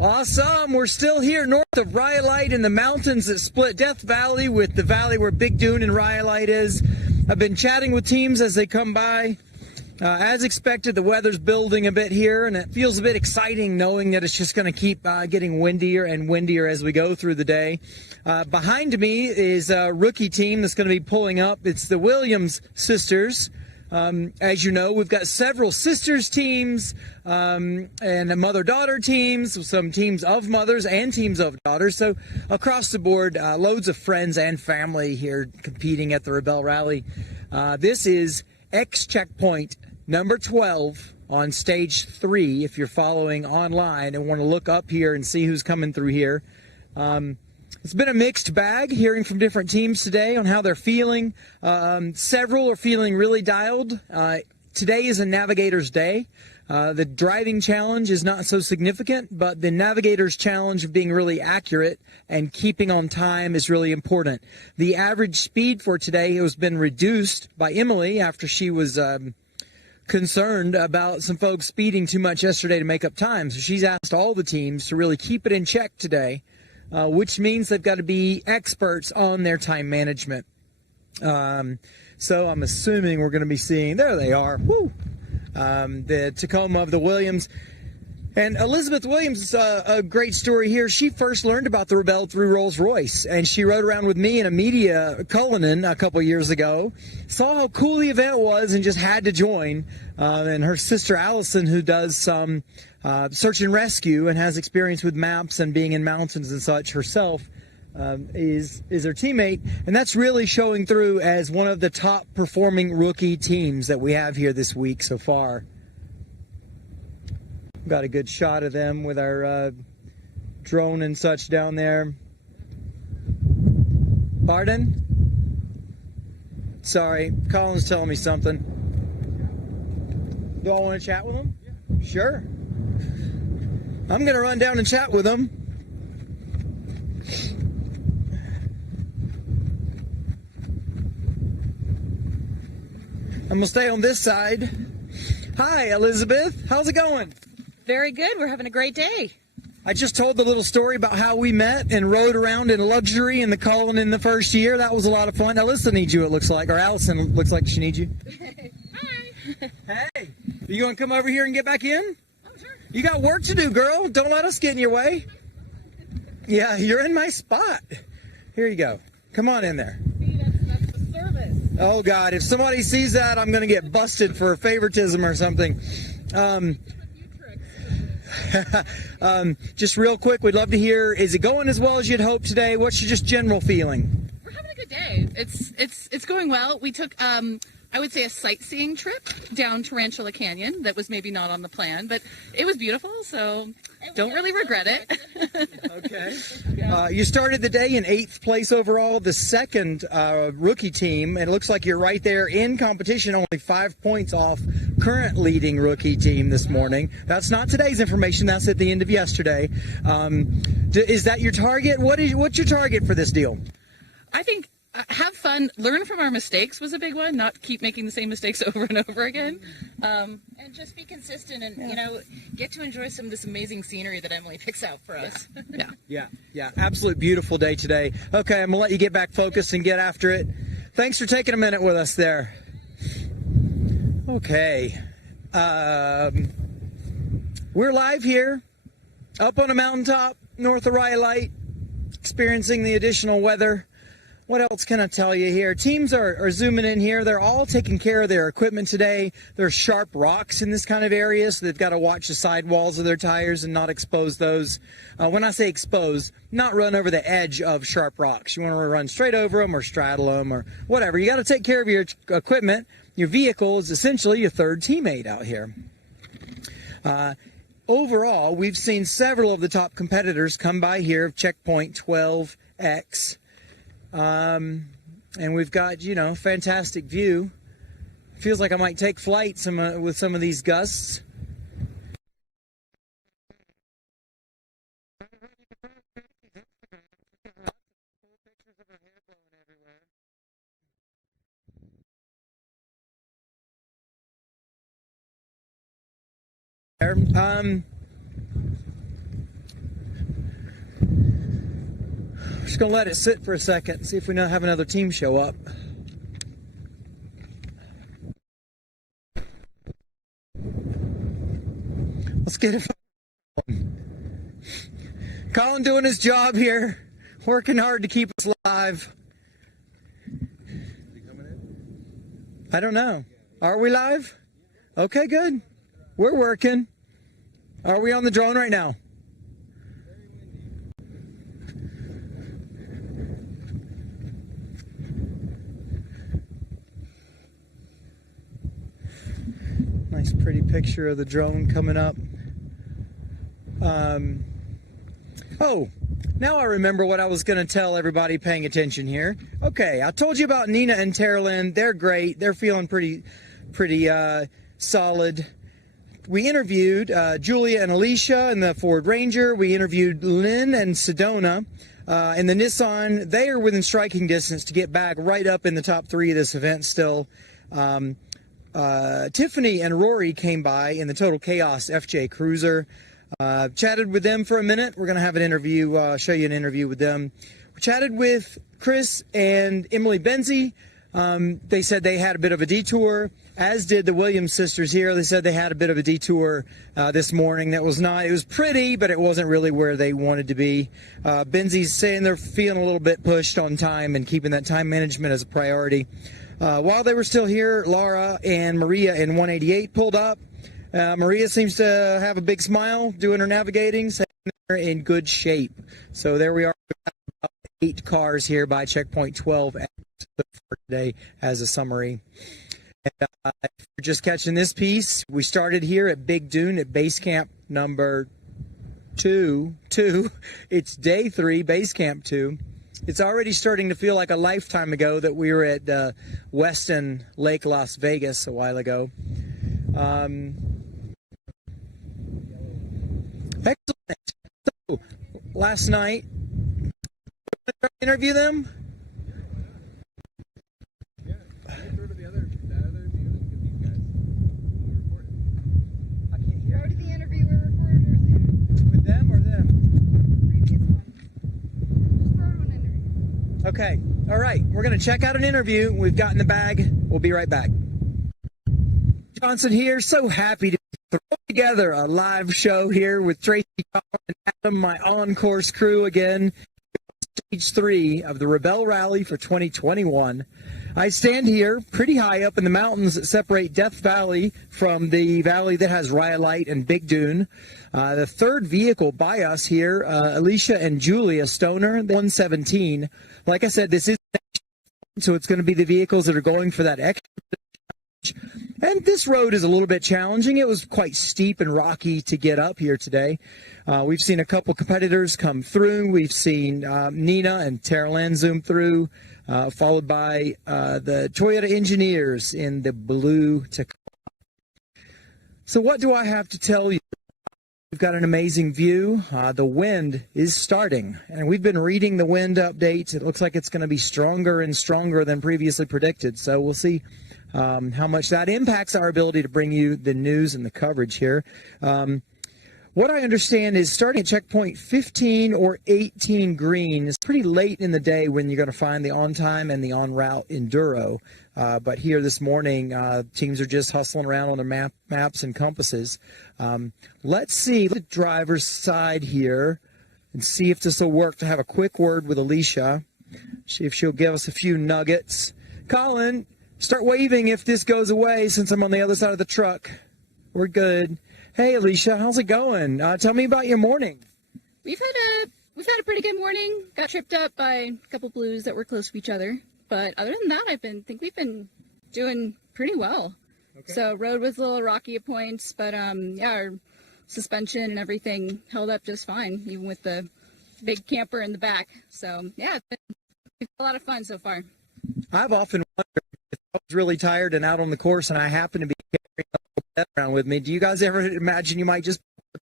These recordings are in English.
Awesome. We're still here north of Rhyolite in the mountains that split Death Valley with the valley where Big Dune and Rhyolite is. I've been chatting with teams as they come by. As expected, the weather's building a bit here, and it feels a bit exciting knowing that it's just going to keep getting windier and windier as we go through the day. Behind me is a rookie team that's going to be pulling up. It's the Williams sisters. As you know, we've got several sisters teams and mother-daughter teams, some teams of mothers and teams of daughters. So across the board, loads of friends and family here competing at the Rebelle Rally. This is X checkpoint number 12 on stage 3 if you're following online and want to look up here and see who's coming through here. It's been a mixed bag, hearing from different teams today on how they're feeling. Several are feeling really dialed. Today is a navigator's day. The driving challenge is not so significant, but the navigator's challenge of being really accurate and keeping on time is really important. The average speed for today has been reduced by Emily after she was concerned about some folks speeding too much yesterday to make up time. So she's asked all the teams to really keep it in check today, which means they've got to be experts on their time management. So I'm assuming we're going to be seeing, there they are, the Tacoma of the Williams. And Elizabeth Williams is a great story here. She first learned about the Rebelle through Rolls-Royce, and she rode around with me in a media Cullinan a couple years ago, saw how cool the event was, and just had to join. And her sister Allison, who does some search and rescue and has experience with maps and being in mountains and such herself, is her teammate, and that's really showing through as one of the top performing rookie teams that we have here this week so far. Got a good shot of them with our drone and such down there. Pardon? Sorry, Colin's telling me something. Do I want to chat with him? Yeah. Sure. I'm going to run down and chat with him. I'm going to stay on this side. Hi, Elizabeth. How's it going? Very good. We're having a great day. I just told the little story about how we met and rode around in luxury in the Cullinan in the first year. That was a lot of fun. Alyssa needs you, it looks like. Or Allison looks like she needs you. Hi. Hey, are you going to come over here and get back in? Oh, sure. You got work to do, girl. Don't let us get in your way. Yeah, you're in my spot. Here you go. Come on in there. See, that's the service. Oh, God. If somebody sees that, I'm going to get busted for favoritism or something. Just real quick, we'd love to hear, is it going as well as you'd hoped today? What's your just general feeling? We're having a good day. It's going well. We took I would say a sightseeing trip down Tarantula Canyon that was maybe not on the plan, but it was beautiful, so don't really regret it. Okay. You started the day in 8th place overall, the second rookie team. It looks like you're right there in competition, only 5 points off current leading rookie team this morning. That's not today's information. That's at the end of yesterday. Is that your target? What's your target for this deal? I think have fun, learn from our mistakes was a big one, not keep making the same mistakes over and over again. And just be consistent and, get to enjoy some of this amazing scenery that Emily picks out for us. Yeah. Absolute beautiful day today. Okay, I'm going to let you get back focused and get after it. Thanks for taking a minute with us there. Okay. We're live here, up on a mountaintop, north of Rhyolite, experiencing the additional weather. What else can I tell you here? Teams are zooming in here. They're all taking care of their equipment today. There's sharp rocks in this kind of area, so they've got to watch the sidewalls of their tires and not expose those. When I say expose, not run over the edge of sharp rocks. You want to run straight over them or straddle them or whatever. You got to take care of your equipment. Your vehicle is essentially your third teammate out here. Overall, we've seen several of the top competitors come by here of checkpoint 12X. And we've got, fantastic view. Feels like I might take flight with some of these gusts. Just going to let it sit for a second, see if we have another team show up. Let's get it. Colin doing his job here, working hard to keep us live. I don't know. Are we live? Okay, good. We're working. Are we on the drone right now? Nice pretty picture of the drone coming up. Oh, now I remember what I was going to tell everybody paying attention here. Okay, I told you about Nina and Terralyn. They're great. They're feeling pretty solid. We interviewed Julia and Alicia in the Ford Ranger. We interviewed Lynn and Sedona in the Nissan. They are within striking distance to get back right up in the top 3 of this event still. Tiffany and Rory came by in the Total Chaos FJ Cruiser. Chatted with them for a minute. We're going to have an interview, show you an interview with them. We chatted with Chris and Emily Benzie. They said they had a bit of a detour, as did the Williams sisters here. They said they had a bit of a detour this morning. It was pretty, but it wasn't really where they wanted to be. Benzie's saying they're feeling a little bit pushed on time and keeping that time management as a priority. While they were still here, Laura and Maria in 188 pulled up. Maria seems to have a big smile doing her navigating, saying they're in good shape. So there we are, 8 cars here by checkpoint 12 for today as a summary. And, if you're just catching this piece, we started here at Big Dune at base camp number 2. It's day 3, base camp 2. It's already starting to feel like a lifetime ago that we were at Weston Lake, Las Vegas a while ago. Excellent. So, last night, interview them? Yeah, go to the other view and get these guys recorded. I can't hear. Go to the interview we recorded earlier. With them or them? Previous one. Just throw it on interview. Okay. All right. We're going to check out an interview we've got in the bag. We'll be right back. Johnson here. So happy to throw together a live show here with Tracy and Adam, my on-course crew again. Stage 3 of the Rebelle Rally for 2021. I stand here pretty high up in the mountains that separate Death Valley from the valley that has Rhyolite and Big Dune. The third vehicle by us here, Alicia and Julia Stoner, 117. Like I said, this is so it's going to be the vehicles that are going for that extra. And this road is a little bit challenging. It was quite steep and rocky to get up here today. We've seen a couple competitors come through. We've seen Nina and Tara Lynn zoom through, followed by the Toyota engineers in the blue Tacoma. So what do I have to tell you? We've got an amazing view. The wind is starting, and we've been reading the wind updates. It looks like it's going to be stronger and stronger than previously predicted. So we'll see how much that impacts our ability to bring you the news and the coverage here. What I understand is starting at checkpoint 15 or 18 green is pretty late in the day when you're going to find the on-time and the on-route enduro. But here this morning, teams are just hustling around on their maps and compasses. Let's see the driver's side here and see if this will work to have a quick word with Alicia. See if she'll give us a few nuggets. Colin, start waving if this goes away since I'm on the other side of the truck. We're good. Hey, Alicia, how's it going? Tell me about your morning. We've had a pretty good morning. Got tripped up by a couple blues that were close to each other, but other than that, think we've been doing pretty well. Okay. So road was a little rocky at points, but yeah, our suspension and everything held up just fine, even with the big camper in the back. So yeah, it's been a lot of fun so far. I've often wondered if I was really tired and out on the course, and I happen to be carrying a little bed around with me. Do you guys ever imagine you might just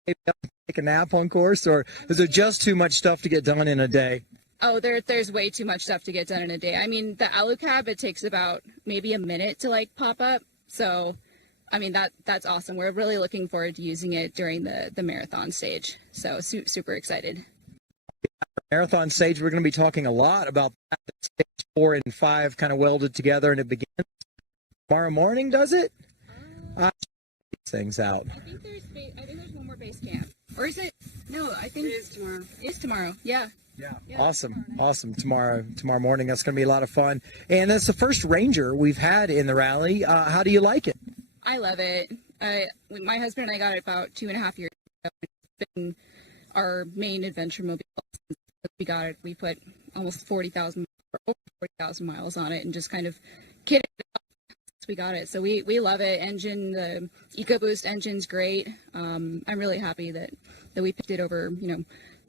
take a nap on course, or is there just too much stuff to get done in a day? Oh, there's way too much stuff to get done in a day. I mean, the Alucab, it takes about maybe a minute to like pop up. So, I mean, that's awesome. We're really looking forward to using it during the marathon stage. So super excited. Marathon stage, we're going to be talking a lot about that. Stage 4 and 5 kind of welded together, and it begins tomorrow morning, does it? Things out. I think there's one more base camp. Or is it? No, I think it is tomorrow. It's tomorrow. Yeah. Yeah. Awesome. Tomorrow morning. That's going to be a lot of fun. And that's the first Ranger we've had in the rally. How do you like it? I love it. My husband and I got it about 2.5 years ago. It's been our main adventure mobile since we got it. We put almost 40,000 miles on it and just kind of kidded it up since we got it. So we love it. The EcoBoost engine's great. I'm really happy that we picked it over,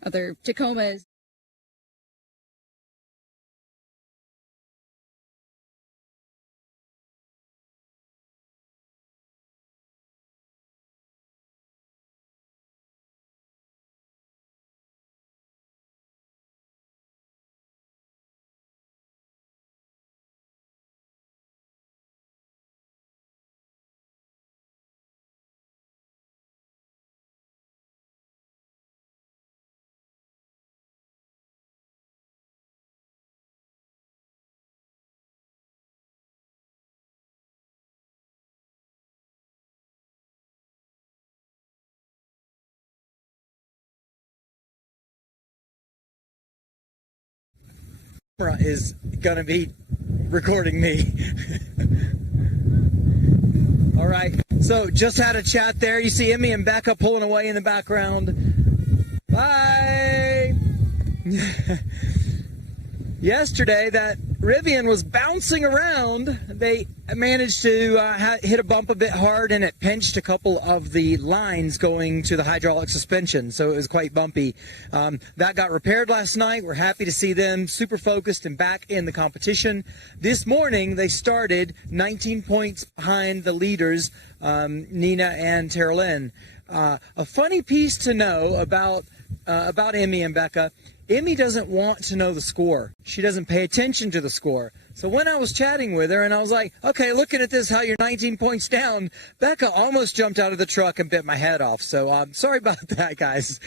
other Tacomas. camera is going to be recording me. All right, so just had a chat there. You see Emmy and Becca pulling away in the background. Bye. Yesterday, that Rivian was bouncing around. They managed to hit a bump a bit hard, and it pinched a couple of the lines going to the hydraulic suspension, so it was quite bumpy. That got repaired last night. We're happy to see them super focused and back in the competition. This morning, they started 19 points behind the leaders, Nina and Terralyn. A funny piece to know about Emmy and Becca. Emmy doesn't want to know the score. She doesn't pay attention to the score. So when I was chatting with her and I was like, okay, looking at this, how you're 19 points down, Becca almost jumped out of the truck and bit my head off. So sorry about that, guys.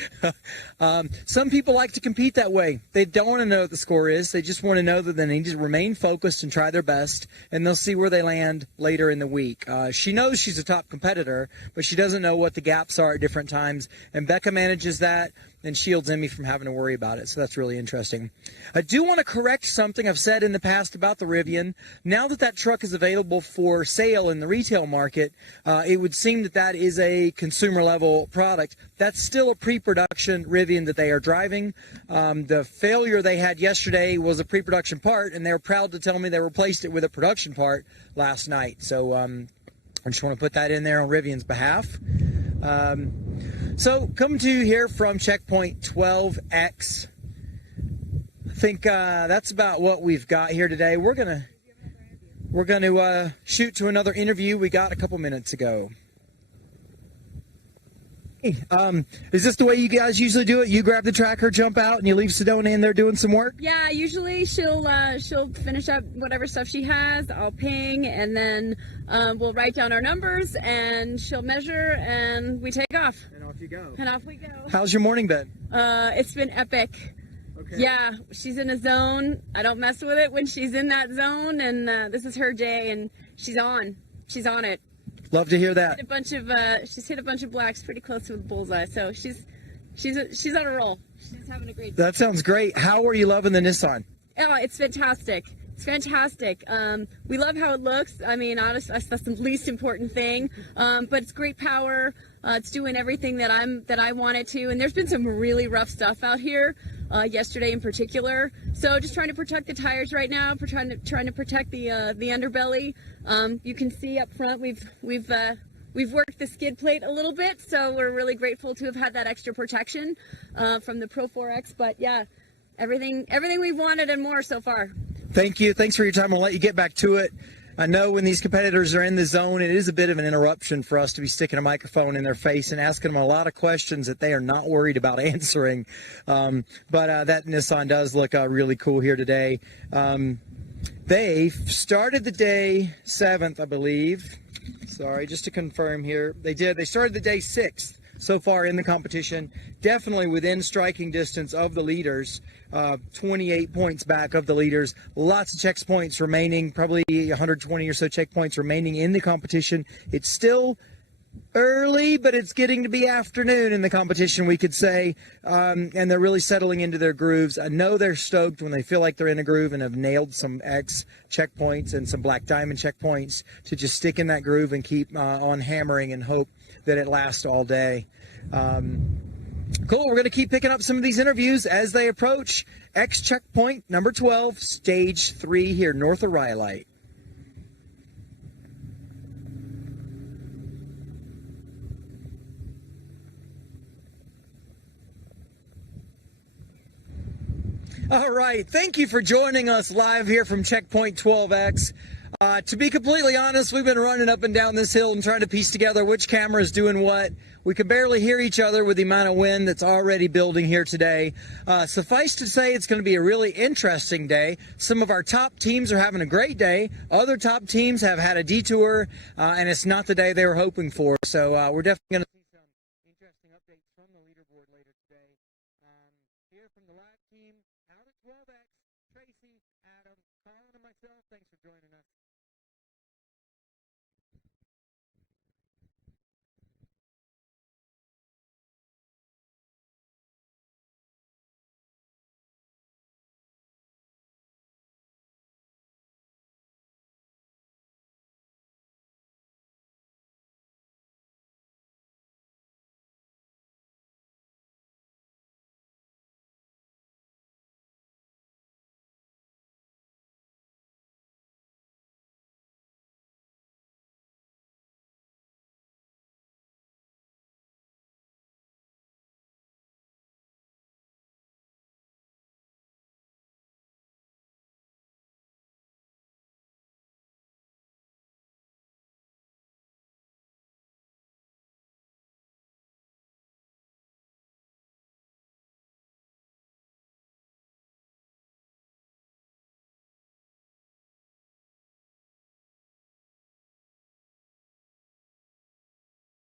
Some people like to compete that way. They don't want to know what the score is. They just want to know that they need to remain focused and try their best, and they'll see where they land later in the week. She knows she's a top competitor, but she doesn't know what the gaps are at different times, and Becca manages that and shields Emmy from having to worry about it. So that's really interesting. I do want to correct something I've said in the past about the Rivian. Now that that truck is available for sale in the retail market, it would seem that that is a consumer level product. That's still a pre-production Rivian that they are driving. The failure they had yesterday was a pre-production part, and they were proud to tell me they replaced it with a production part last night. So I just want to put that in there on Rivian's behalf. So coming to you here from checkpoint 12X. I think that's about what we've got here today. We're gonna shoot to another interview we got a couple minutes ago. Hey, is this the way you guys usually do it? You grab the tracker, jump out, and you leave Sedona in there doing some work? Yeah, usually she'll finish up whatever stuff she has. I'll ping, and then we'll write down our numbers, and she'll measure, and we take off. And off you go. And off we go. How's your morning been? It's been epic. Okay. Yeah, she's in a zone. I don't mess with it when she's in that zone, and this is her day, and she's on. She's on it. Love to hear that. She's hit a bunch of blacks pretty close to the bullseye, so she's on a roll. She's having a great day. That sounds great. How are you loving the Nissan? Oh, it's fantastic. It's fantastic. We love how it looks. I mean, honestly, that's the least important thing. But it's great power. It's doing everything that I want it to. And there's been some really rough stuff out here. Yesterday in particular. So just trying to protect the tires right now. We're trying to protect the underbelly. You can see up front we've worked the skid plate a little bit, so we're really grateful to have had that extra protection from the Pro 4X. But yeah, everything we've wanted and more so far. Thank you. Thanks for your time. I'll let you get back to it. I know when these competitors are in the zone, it is a bit of an interruption for us to be sticking a microphone in their face and asking them a lot of questions that they are not worried about answering. But that Nissan does look really cool here today. They started the day 7th, I believe. Sorry, just to confirm here. They did. They started the day 6th so far in the competition. Definitely within striking distance of the leaders. 28 points back of the leaders. Lots of checkpoints remaining, probably 120 or so checkpoints remaining in the competition. It's still early, but it's getting to be afternoon in the competition, we could say, and they're really settling into their grooves. I know they're stoked when they feel like they're in a groove and have nailed some X checkpoints and some black diamond checkpoints to just stick in that groove and keep on hammering and hope that it lasts all day. Cool. We're going to keep picking up some of these interviews as they approach X checkpoint number 12, stage 3 here north of Rhyolite. All right. Thank you for joining us live here from checkpoint 12X. To be completely honest, we've been running up and down this hill and trying to piece together which camera is doing what. We can barely hear each other with the amount of wind that's already building here today. Suffice to say, it's going to be a really interesting day. Some of our top teams are having a great day. Other top teams have had a detour, and it's not the day they were hoping for. So we're definitely going to see some interesting updates from the leaderboard later today. Here from the live team, out at 12X, Tracy, Adam, Colin, and myself, thanks for joining us.